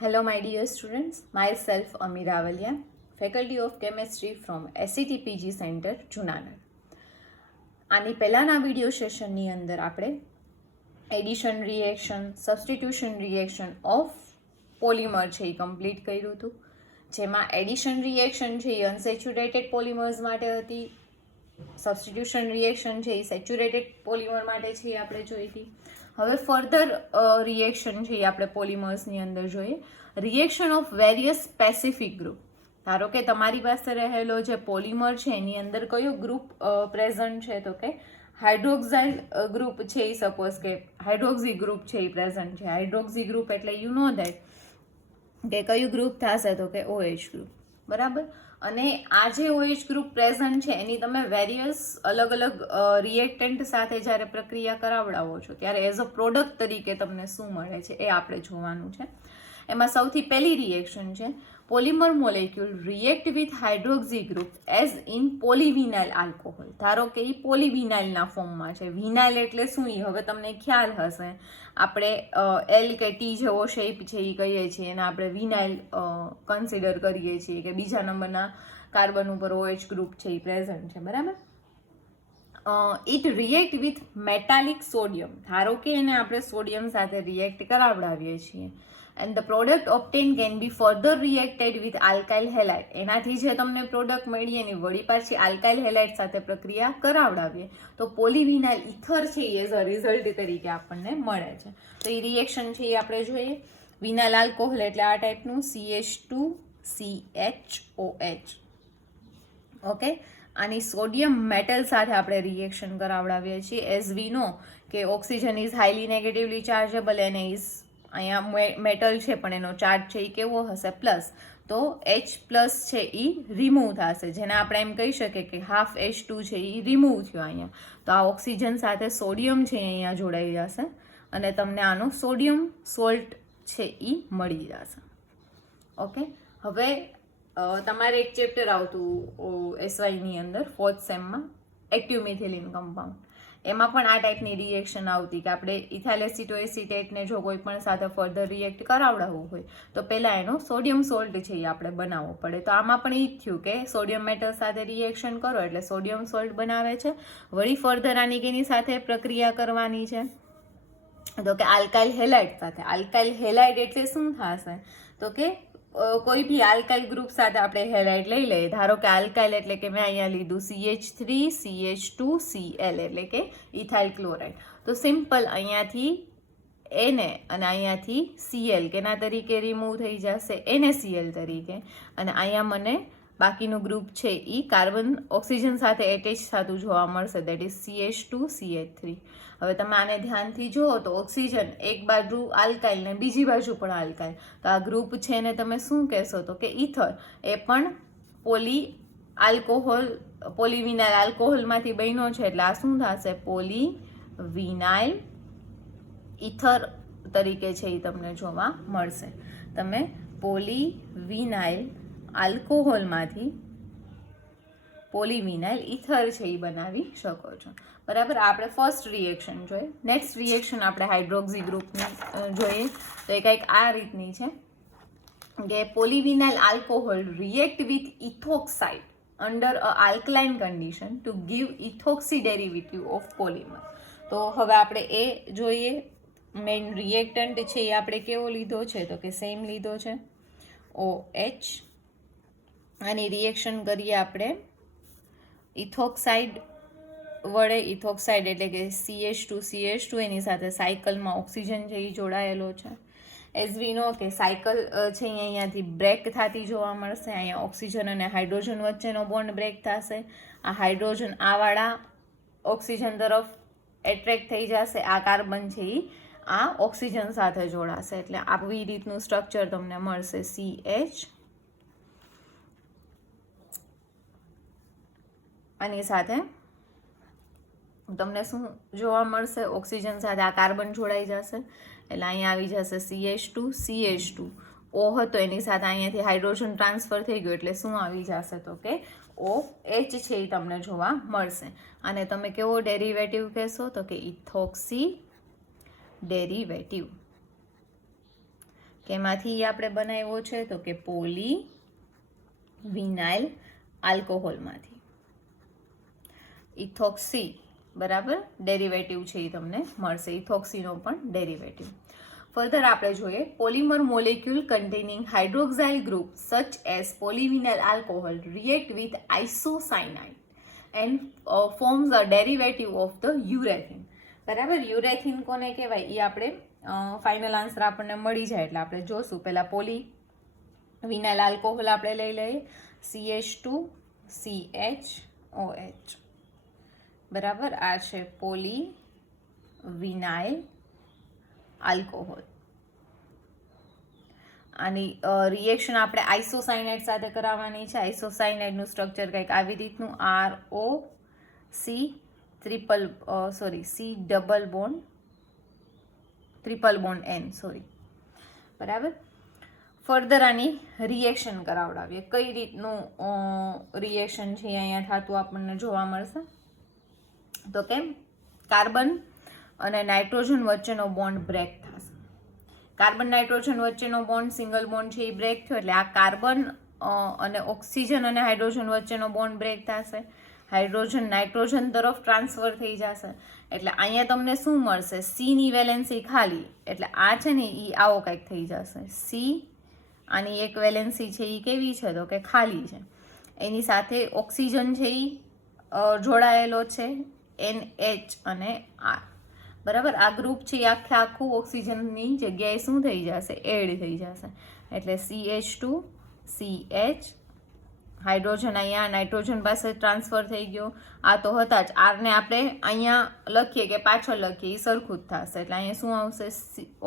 Hello, my dear students. Myself, Ami Ravalia, Faculty of Chemistry from SCTPG Center, Junagadh. આની પહેલાંના video સેશનની અંદર આપણે addition reaction, substitution reaction of polymer છે એ complete કર્યું હતું, જેમાં એડિશન રિએક્શન છે એ અનસેચ્યુરેટેડ પોલિમર્સ માટે હતી, સબસ્ટિટ્યુશન રિએક્શન છે એ સેચ્યુરેટેડ પોલિમર માટે છે એ આપણે જોઈ હતી. હવે ફર્ધર રિએક્શન છે એ આપણે પોલિમર્સની અંદર જોઈએ. Reaction of various specific group. ધારો કે તમારી પાસે રહેલો જે પોલિમર છે એની અંદર કયો ગ્રુપ પ્રેઝન્ટ છે, તો કે હાઇડ્રોક્સાઇલ ગ્રુપ છે એ સપોઝ કે હાઇડ્રોક્સી ગ્રુપ છે એ પ્રેઝન્ટ છે. હાઇડ્રોક્સી ગ્રુપ એટલે યુ નો દેટ કે કયું ગ્રુપ થશે, તો કે OH ગ્રુપ, બરાબર. અને આ જે OH ગ્રુપ પ્રેઝન્ટ છે એની તમે વેરિયસ અલગ અલગ રિએક્ટન્ટ સાથે જ્યારે પ્રક્રિયા કરાવડાવો છો ત્યારે એઝ અ પ્રોડક્ટ તરીકે તમને શું મળે છે એ આપણે જોવાનું છે. એમાં સૌથી પહેલી રિએક્શન છે polymer molecule react with hydroxy group as in polyvinyl alcohol. ધારો કે એ પોલીવિનાઇલના ફોર્મમાં છે. વિનાઇલ એટલે શું એ હવે તમને ખ્યાલ હશે. આપણે એલ કે ટી જેવો શેપ છે એ કહીએ છીએ અને આપણે વિનાઇલ કન્સિડર કરીએ છીએ કે બીજા નંબરના કાર્બન ઉપર OH ગ્રુપ છે એ પ્રેઝન્ટ છે, બરાબર. It react with metallic sodium. ધારો કે એને આપણે સોડિયમ સાથે રિએક્ટ કરાવડાવીએ છીએ and the product obtain can be further reacted with alkyl halide. એનાથી જે તમને પ્રોડક્ટ મળી એની વળી પાછી આલ્કાઇલ હેલાઇડ સાથે પ્રક્રિયા કરાવડાવીએ તો પોલીવિનાઇલ ઇથર છે એ એઝ અ રિઝલ્ટ તરીકે આપણને મળે છે. તો એ રિએક્શન છે એ આપણે જોઈએ. વિનાઇલ આલ્કોહોલ એટલે આ ટાઈપનું CH2CHOH. ઓકે, આની સોડિયમ મેટલ સાથે આપણે રિએક્શન કરાવડાવીએ છીએ. એઝ વી નો કે oxygen is highly negatively chargeable અને ઇઝ અહીંયા મેટલ છે પણ એનો ચાર્જ છે એ કેવો હશે, પ્લસ. તો H પ્લસ છે એ રિમૂવ થશે, જેને આપણે એમ કહી શકીએ કે હાફ H2 છે એ રિમૂવ થયો અહીંયા. તો આ ઓક્સિજન સાથે સોડિયમ છે અહીંયા જોડાઈ જશે અને તમને આનો સોડિયમ સોલ્ટ છે એ મળી જશે. ઓકે, હવે તમારે એક ચેપ્ટર આવતું SYની અંદર 4th સેમમાં એક્ટિવ મિથિલિન કમ્પાઉન્ડ. એમાં પણ આ ટાઈપની રિએક્શન આવતી કે આપણે ઇથાઇલ એસિટોએસિટેટને જો કોઈ પણ સાથે ફર્ધર રિએક્ટ કરાવડાવવું હોય તો પહેલાં એનો સોડિયમ સોલ્ટ છે એ આપણે બનાવવો પડે. તો આમાં પણ એ જ થયું કે સોડિયમ મેટલ સાથે રિએક્શન કરો એટલે સોડિયમ સોલ્ટ બનાવે છે. વળી ફર્ધર આની કેની સાથે પ્રક્રિયા કરવાની છે, તો કે આલ્કાઇલ હેલાઇડ સાથે. આલ્કાઇલ હેલાઇડ એટલે શું થશે, તો કે કોઈ બી આલ્કાઇલ ગ્રુપ સાથે આપણે હેલાઇડ લઈ લઈએ. ધારો કે આલ્કાઇલ એટલે કે મેં અહીંયા લીધું CH3CH2Cl એટલે કે ઇથાઇલ ક્લોરાઇડ. તો સિમ્પલ અહીંયાથી એને અને અહીંયાથી Cl કેના તરીકે રિમૂવ થઈ જશે, NaCl તરીકે. અને અહીંયા મને બાકીનું ગ્રુપ છે એ કાર્બન ઓક્સિજન સાથે એટેચ થતું જોવા મળશે, દેટ ઇઝ CH2CH3. હવે તમે આને ધ્યાનથી જુઓ તો ઓક્સિજન એક બાજુ આલ્કાઇલ ને બીજી બાજુ પણ આલ્કાઇલ. તો આ ગ્રુપ છે એને તમે શું કહેશો, તો કે ઇથર. એ પણ પોલીવિનાઇલ આલ્કોહોલમાંથી બન્યો છે એટલે આ શું થશે, પોલીવિનાઇલ ઇથર તરીકે છે એ તમને જોવા મળશે. તમે પોલીવિનાઇલ આલ્કોહોલમાંથી પોલીવિનાઇલ ઇથર છે એ બનાવી શકો છો, બરાબર. આપણે ફર્સ્ટ રિએક્શન જોઈએ. નેક્સ્ટ રિએક્શન આપણે હાઇડ્રોક્સી ગ્રુપની જોઈએ તો એ કંઈક આ રીતની છે કે polyvinyl alcohol react with ઇથોક્સાઇડ under a alkaline condition to give ethoxy derivative of polymer. તો હવે આપણે એ જોઈએ. મેઇન રિએક્ટન્ટ છે એ આપણે કેવો લીધો છે, તો કે સેમ લીધો છે, OH. આની રિએક્શન કરીએ આપણે ઇથોક્સાઇડ વડે. ઇથોક્સાઇડ એટલે કે CH2CH2 એની સાથે સાયકલમાં ઓક્સિજન છે એ જોડાયેલો છે. એઝ વી નો કે સાયકલ છે અહીંયાથી બ્રેક થતી જોવા મળશે. અહીંયા ઓક્સિજન અને હાઇડ્રોજન વચ્ચેનો બોન્ડ બ્રેક થશે. આ હાઇડ્રોજન આવાળા ઓક્સિજન તરફ એટ્રેક્ટ થઈ જશે. આ કાર્બન છે એ આ ઓક્સિજન સાથે જોડાશે એટલે આવી રીતનું સ્ટ્રક્ચર તમને મળશે. CH આની સાથે તમને શું જોવા મળશે, ઓક્સિજન સાથે આ કાર્બન જોડાઈ જશે એટલે અહીંયા આવી જશે CH2CH2. O હતો એની સાથે અહીંયાથી હાઇડ્રોજન ટ્રાન્સફર થઈ ગયું એટલે શું આવી જશે, તો કે OH છે એ તમને જોવા મળશે. અને તમે કેવો ડેરિવેટિવ કહેશો, તો કે ઇથોક્સી ડેરિવેટિવ. કે એમાંથી આપણે બનાવ્યો છે તો કે પોલી વિનાઇલ આલ્કોહોલમાંથી. ઇથોક્સી, બરાબર, ડેરિવેટિવ છે એ તમને મળશે, ઇથોક્સીનો પણ ડેરિવેટિવ. ફર્ધર આપણે જોઈએ polymer molecule containing hydroxyl group such as polyvinyl alcohol react with isocyanide and forms a derivative of the urethane. બરાબર, યુરેથિન કોને કહેવાય એ આપણે ફાઇનલ આન્સર આપણને મળી જાય એટલે આપણે જોશું. પહેલાં પોલી વિનાઇલ આલ્કોહોલ આપણે લઈ લઈએ, CH2CHOH. બરાબર, આ છે પોલી વિનાઇલ આલ્કોહોલ. આની રિએક્શન આપણે આઇસોસાયનાઇડ સાથે કરાવવાની છે. આઇસોસાયનાઇડનું સ્ટ્રક્ચર કંઈક આવી રીતનું, ટ્રિપલ બોન્ડ N, બરાબર. ફર્ધર આની રિએક્શન કરાવડાવીએ. કઈ રીતનું રિએક્શન છે અહીંયા થતું આપણને જોવા મળશે તો કેમ કાર્બન અને નાઇટ્રોજન વચ્ચેનો બોન્ડ બ્રેક થશે. કાર્બન નાઇટ્રોજન વચ્ચેનો બોન્ડ સિંગલ બોન્ડ છે એ બ્રેક થયો એટલે આ કાર્બન અને ઓક્સિજન અને હાઇડ્રોજન વચ્ચેનો બોન્ડ બ્રેક થશે. હાઇડ્રોજન નાઇટ્રોજન તરફ ટ્રાન્સફર થઈ જશે એટલે અહીંયા તમને શું મળશે? સીની વેલેન્સી ખાલી, એટલે આ છે ને એ આવો કંઈક થઈ જશે. સી આની એક વેલેન્સી છે એ કેવી છે તો કે ખાલી છે. એની સાથે ઓક્સિજન છે એ જોડાયેલો છે, NH અને R. બરાબર, આ ગ્રુપ છે એ આખું ઓક્સિજનની જગ્યાએ શું થઈ જશે? એડ થઈ જશે. એટલે CH2CH, હાઇડ્રોજન અહીંયા નાઇટ્રોજન પાસે ટ્રાન્સફર થઈ ગયો. આ તો હતા જ, આરને આપણે અહીંયા લખીએ કે પાછળ લખીએ એ સરખું જ થશે. એટલે અહીંયા શું આવશે?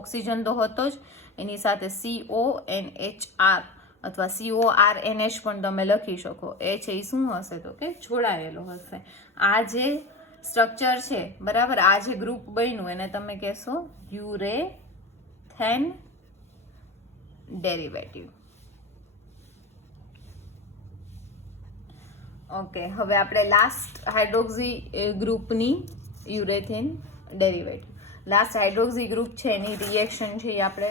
ઓક્સિજન તો હતો જ, એની સાથે CONHR અથવા CORNH પણ તમે લખી શકો. એ છે એ શું હશે તો કે જોડાયેલો હશે. આ જે સ્ટ્રક્ચર છે, બરાબર, આ જે ગ્રુપ બન્યું એને તમે કહેશો યુરેથેન ડેરિવેટિવ. ઓકે, હવે આપણે લાસ્ટ હાઇડ્રોક્સી ગ્રુપની યુરેથેન ડેરિવેટિવ, લાસ્ટ હાઇડ્રોક્સી ગ્રુપ છે એની રિએક્શન છે એ આપણે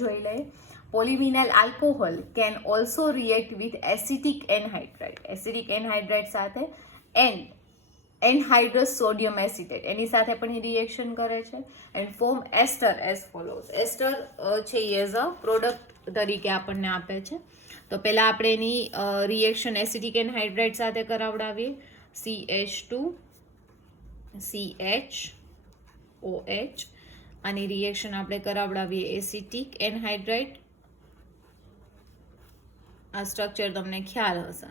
જોઈ લઈએ. Polyvinyl alcohol can also react with acetic anhydride. Acetic anhydride સાથે એનહાઇડ્રસ સોડિયમ એસિટેટ એની સાથે પણ રિએક્શન કરે છે and form ester as follows. Ester છે એ એઝ અ પ્રોડક્ટ તરીકે આપણને આપે છે. તો પહેલાં આપણે એની રિએક્શન એસિટિક એનહાઇડ્રાઇડ સાથે કરાવડાવીએ. CH2CHOH, આની રિએક્શન આપણે કરાવડાવીએ એસિટિક એનહાઇડ્રાઇડ. આ સ્ટ્રક્ચર તમને ખ્યાલ હશે.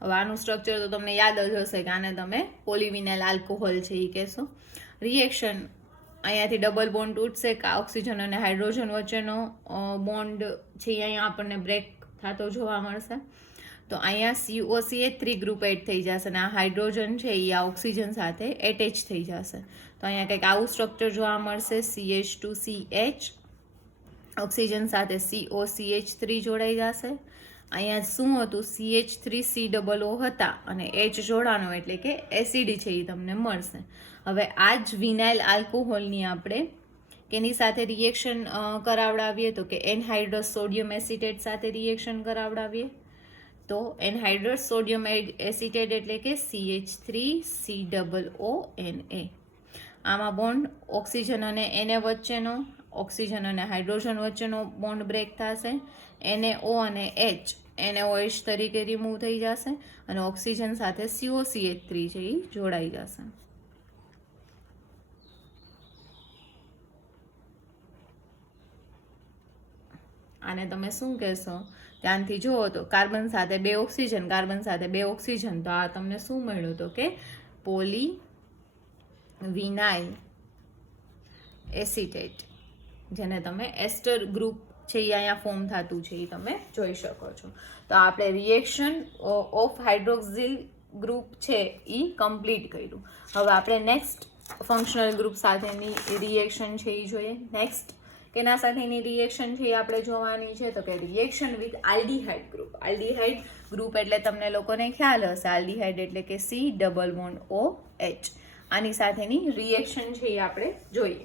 હવે આનું સ્ટ્રક્ચર તો તમને યાદ જ હશે કે આને તમે પોલીવિનાઇલ આલ્કોહોલ છે એ કહેશો. રિએક્શન અહીંયાથી ડબલ બોન્ડ તૂટશે, ઓક્સિજન અને હાઇડ્રોજન વચ્ચેનો બોન્ડ છે અહીંયા આપણને બ્રેક થતો જોવા મળશે. તો અહીંયા COCH3 ગ્રુપ એડ થઈ જશે અને આ હાઇડ્રોજન છે એ આ ઓક્સિજન સાથે એટેચ થઈ જશે. તો અહીંયા કંઈક આવું સ્ટ્રક્ચર જોવા મળશે. CH2CH, ઓક્સિજન સાથે COCH3 જોડાઈ જશે. અહીંયા શું હતું? CH3COO હતા અને H જોડાનો એટલે કે એસિડ છે એ તમને મળશે. હવે આ જ વિનાઇલ આલ્કોહોલની આપણે કેની સાથે રિએક્શન કરાવડાવીએ તો કે એનહાઇડ્રસ સોડિયમ એસિટેટ સાથે રિએક્શન કરાવડાવીએ. તો એનહાઇડ્રસ સોડિયમ એસિટેટ એટલે કે CH3COONA. આમાં બોન્ડ ઓક્સિજન અને Na વચ્ચેનો, ઓક્સિજન અને હાઇડ્રોજન વચ્ચેનો બોન્ડ બ્રેક થશે. NaO અને H NaOH તરીકે રિમૂવ થઈ જશે અને ઓક્સિજન સાથે COCH3 છે એ જોડાઈ જશે. આને તમે શું કહેશો? ધ્યાનથી જુઓ તો કાર્બન સાથે બે ઓક્સિજન, કાર્બન સાથે બે ઓક્સિજન, તો આ તમને શું મળ્યું તો કે પોલી વિનાઇલ એસિટેટ, જેને તમે એસ્ટર ગ્રુપ છે એ અહીંયા ફોર્મ થતું છે એ તમે જોઈ શકો છો. તો આપણે રિએક્શન ઓફ હાઇડ્રોક્સિલ ગ્રુપ છે એ કમ્પ્લીટ કર્યું. હવે આપણે નેક્સ્ટ ફંક્શનલ ગ્રુપ સાથેની રિએક્શન છે એ જોઈએ. નેક્સ્ટ કેના સાથેની રિએક્શન છે એ આપણે જોવાની છે, તો કે reaction with aldehyde group. Aldehyde group એટલે તમને લોકોને ખ્યાલ હશે, આલ્ડીહાઇડ એટલે કે C double bond O H. આની સાથેની રિએક્શન છે એ આપણે જોઈએ,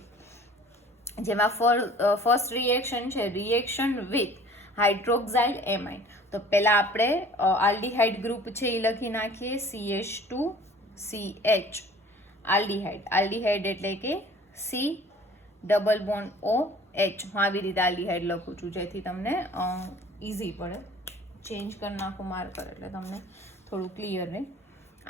જેમાં ફર્સ્ટ રિએક્શન છે રિએક્શન વિથ હાઇડ્રોક્સાઇડ એમાઇન. તો પહેલા આપણે આલ્ડીહાઇડ ગ્રુપ છે એ લખી નાખીએ, CH2CH આલ્ડીહાઇડ. આલ્ડીહાઇડ એટલે કે C double bond O H. હું આવી રીતે આલ્ડીહાઇડ લખું છું જેથી તમને ઇઝી પડે. ચેન્જ કરી નાખું માર્કર એટલે તમને થોડું ક્લિયર રહે.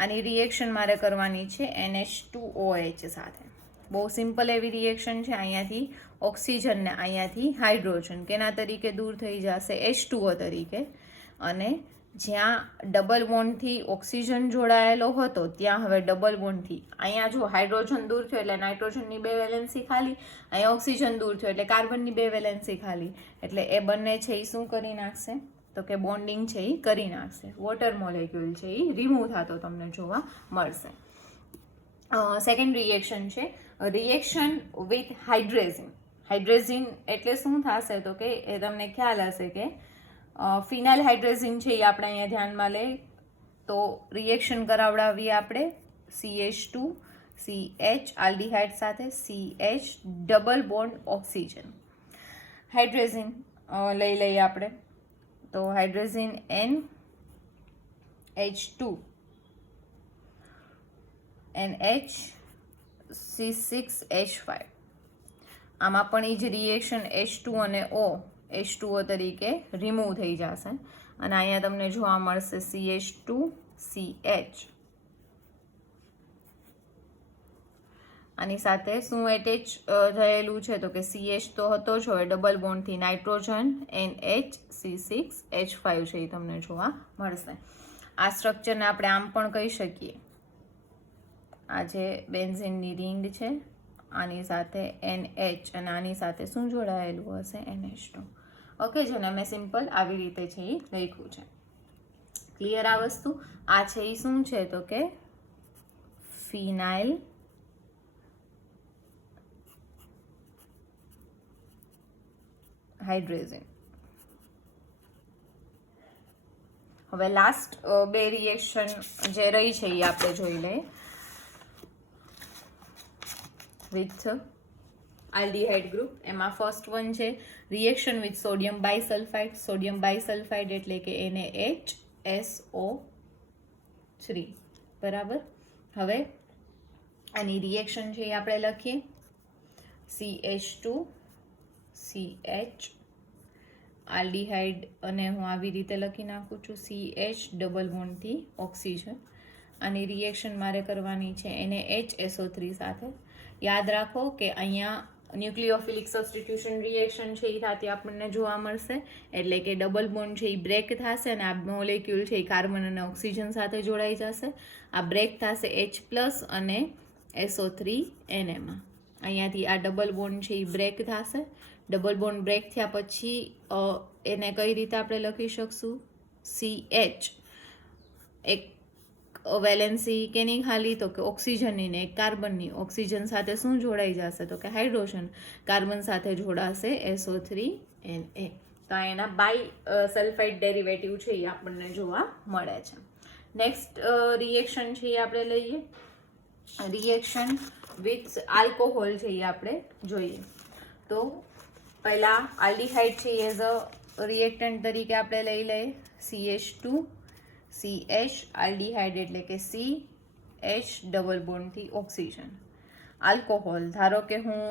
આની રિએક્શન મારે કરવાની છે NH2OH સાથે. બહુ સિમ્પલ એવી રિએક્શન છે. અહીંયાથી ઓક્સિજન ને અહીંયાથી હાઇડ્રોજન કેના તરીકે દૂર થઈ જશે, H2O તરીકે. અને જ્યાં ડબલ બોન્ડથી ઓક્સિજન જોડાયેલો હતો ત્યાં હવે ડબલ બોન્ડથી અહીંયા જો હાઇડ્રોજન દૂર થયો એટલે નાઇટ્રોજનની 2 વેલેન્સી ખાલી, અહીંયા ઓક્સિજન દૂર થયો એટલે કાર્બનની 2 વેલેન્સી ખાલી. એટલે એ બંને છે એ શું કરી નાખશે, તો કે બોન્ડિંગ છે એ કરી નાખશે. વોટર મોલેક્યુલ છે એ રિમૂવ થતો તમને જોવા મળશે. સેકન્ડ રિએક્શન છે રિએક્શન વિથ હાઇડ્રેઝિન. હાઇડ્રેઝિન એટલે શું થશે, તો કે એ તમને ખ્યાલ હશે કે ફિનાઇલ હાઇડ્રેઝિન છે એ આપણે અહીંયા ધ્યાનમાં લઈએ તો રિએક્શન કરાવડાવીએ આપણે CH2CH આલ્ડીહાઇડ સાથે, CH ડબલ બોન્ડ ઓક્સિજન. હાઇડ્રેઝિન લઈ લઈએ આપણે, તો હાઇડ્રેઝિન NH2 NHC6H5. આમાં પણ એ જ રિએક્શન H2 અને H2O તરીકે રિમૂવ થઈ જશે અને અહીંયા તમને જોવા મળશે CH2CH. આની સાથે શું એટેચ થયેલું છે, તો કે CH તો હતો જ, હવે ડબલ બોન્ડથી નાઇટ્રોજન NHC6H5 છે એ તમને જોવા મળશે. આ સ્ટ્રક્ચરને આપણે આમ પણ કહી શકીએ, આ જે બેન્ઝીનની રિંગ છે આની સાથે NH અને આની સાથે શું જોડાયેલું હશે, NH2. ઓકે, જેને મેં સિમ્પલ આવી રીતે છે એ લખ્યું છે. ક્લિયર આ વસ્તુ? આ છે એ શું છે, તો કે ફિનાઇલ હાઇડ્રેઝિન. હવે લાસ્ટ બે રિએક્શન જે રહી છે એ આપણે જોઈ લઈએ વિથ આલ્ડીહાઇડ ગ્રુપ. એમાં ફર્સ્ટ વન છે રિએક્શન વિથ સોડિયમ બાયસલ્ફાઇડ. સોડિયમ બાયસલ્ફાઇડ એટલે કે NaHSO3. બરાબર. હવે આની રિએક્શન છે એ આપણે લખીએ CH2CH આલ્ડીહાઇડ અને હું આવી રીતે લખી નાખું છું CH ડબલ બોન્ડથી ઓક્સિજન. આની રિએક્શન મારે કરવાની છે NaHSO3 સાથે. યાદ રાખો કે અહીંયા ન્યુક્લિયોફિલિક સબસ્ટિટ્યુશન રિએક્શન છે એ થતી આપણને જોવા મળશે, એટલે કે ડબલ બોન્ડ છે એ બ્રેક થશે અને આ મોલેક્યુલ છે એ કાર્બન અને ઓક્સિજન સાથે જોડાઈ જશે. આ બ્રેક થશે H+ અને SO3Na. અહીંયાથી આ ડબલ બોન્ડ છે એ બ્રેક થશે. ડબલ બોન્ડ બ્રેક થયા પછી એને કઈ રીતે આપણે લખી શકશું, CH એક વેલેન્સી કેની ખાલી, તો કે ઓક્સિજનની ને એક કાર્બનની. ઓક્સિજન સાથે શું જોડાઈ જશે, તો કે હાઇડ્રોજન. કાર્બન સાથે જોડાશે SO3Na. તો એના બાય સલ્ફાઇડ ડેરિવેટિવ છે એ આપણને જોવા મળે છે. નેક્સ્ટ રિએક્શન છે એ આપણે લઈએ રિએક્શન વિથ આલ્કોહોલ છે એ આપણે જોઈએ. તો પહેલાં આલ્ડીહાઇડ છે એઝ અ રિએક્ટન્ટ તરીકે આપણે લઈ લઈએ CH2CH આલ્ડીહાઇડ એટલે કે CH ડબલ બોન્ડથી ઓક્સિજન. આલ્કોહોલ ધારો કે હું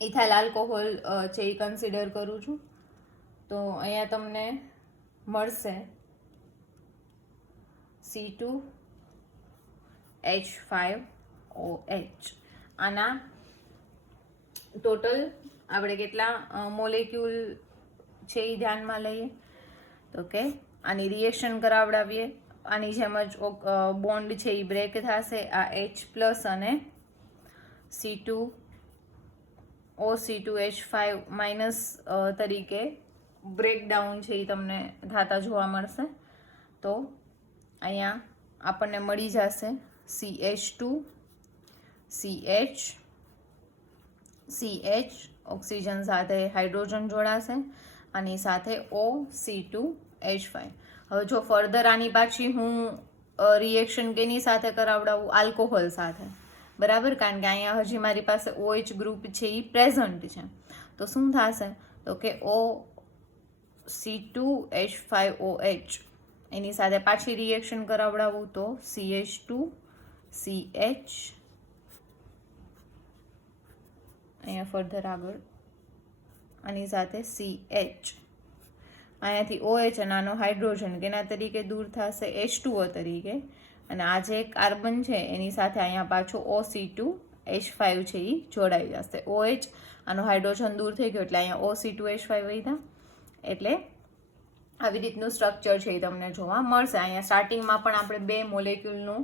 ઇથાઇલ આલ્કોહોલ છે એ કન્સિડર કરું છું, તો અહીંયા તમને મળશે C2H5OH. આના ટોટલ આપણે કેટલા મોલેક્યુલ છે એ ધ્યાનમાં લઈએ, તો કે આની રિએક્શન કરાવડાવીએ. આની જેમ જ બોન્ડ છે એ બ્રેક થશે. આ H+ અને C2O2H5- તરીકે બ્રેકડાઉન છે એ તમને થતા જોવા મળશે. તો અહીંયા આપણને મળી જશે CH2CH ઓક્સિજન સાથે હાઇડ્રોજન જોડાશે, આની સાથે OC2H5. હવે જો ફર્ધર આની પાછી હું રિએક્શન કેની સાથે કરાવડાવું, આલ્કોહોલ સાથે, બરાબર, કારણ કે અહીંયા હજી મારી પાસે OH ગ્રુપ છે એ પ્રેઝન્ટ છે. તો શું થશે તો કે OC2H5OH એની સાથે પાછી રિએક્શન કરાવડાવું તો CH2CH, અહીંયા ફર્ધર આગળ આની સાથે CH, અહીંયાથી OH અને આનો હાઇડ્રોજન કેના તરીકે દૂર થશે, H2O તરીકે, અને આ જે કાર્બન છે એની સાથે અહીંયા પાછું OC2H5 છે એ જોડાઈ જશે. OH આનો હાઇડ્રોજન દૂર થઈ ગયો એટલે અહીંયા OC2H5 વધ્યા. એટલે આવી રીતનું સ્ટ્રક્ચર છે એ તમને જોવા મળશે. અહીંયા સ્ટાર્ટિંગમાં પણ આપણે 2 મોલેક્યુલનું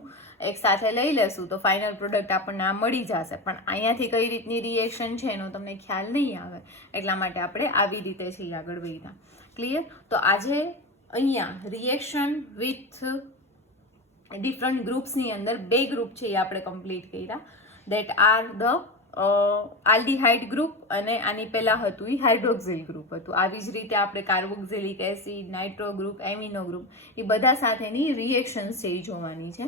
એક સાથે લઈ લેશું તો ફાઇનલ પ્રોડક્ટ આપણને આ મળી જશે, પણ અહીંયાથી કઈ રીતની રિએક્શન છે એનો તમને ખ્યાલ નહીં આવે, એટલા માટે આપણે આવી રીતે છે આગળ વધ્યા. ક્લિયર? તો આજે અહીંયા રિએક્શન વિથ ડિફરન્ટ ગ્રુપ્સની અંદર 2 ગ્રુપ છે એ આપણે કમ્પ્લીટ કર્યા. That are the aldehyde group અને આની પહેલાં હતું એ હાઇડ્રોક્સિલ ગ્રુપ હતું. આવી જ રીતે આપણે carboxylic acid, nitro group, amino group એ બધા સાથેની રિએક્શન્સ છે એ જોવાની છે.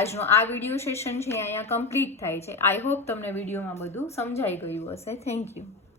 આજનો આ વિડીયો સેશન છે અહીંયા કમ્પ્લીટ થાય છે. આઈ હોપ તમને વિડીયોમાં બધું સમજાઈ ગયું હશે. Thank you.